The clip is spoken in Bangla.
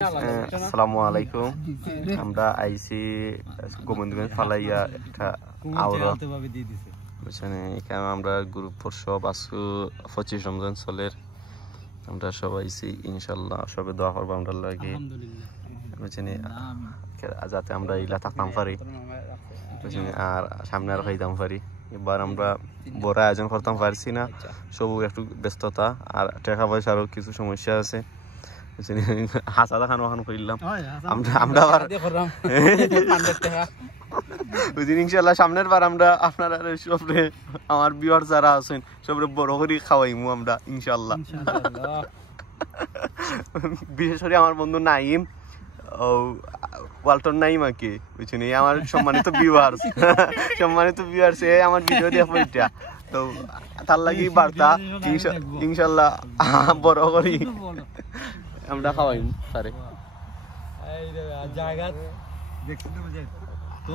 আসসালামু আলাইকুম। আমরা আইসি গোবিন্দগঞ্জ ফালাইয়া একটা আওরত বুঝছেন। এখানে আমরা গ্রুপ ফোর সব আসু 25 রমজান চলের আমরা সব আইসি ইনশাল্লাহ সবে দোয়া করবো আমরা লাগে বুঝছেন, যাতে আমরা ইলা থাকতাম পারি বুঝছেন, আর সামনে আর খাইতাম পারি। এবার আমরা বড় আয়োজন করতাম পারছি না, সব একটু ব্যস্ততা আর টাকা পয়সারও কিছু সমস্যা আছে। হাসাদা খানো খানো করলাম আমরা আবার ইনশাল্লাহ সামনের বার আমরা আপনারা সবরে আমার বিয়ার যারা আছেন সবরে বড় করে খাওয়াইমু আমরা ইনশাল্লাহ। বিশেষ করে আমার বন্ধু নাইম ও ওয়ালটন নাইম আর কি বুঝছেন, আমার সম্মানিত ভিউয়ার্স এ আমার ভিডিও দেখবো এটা, তো তার লাগি বার্তা ইনশাল্লাহ বড় করি আমরা খাওয়াইম সারে জায়গা দেখছি তো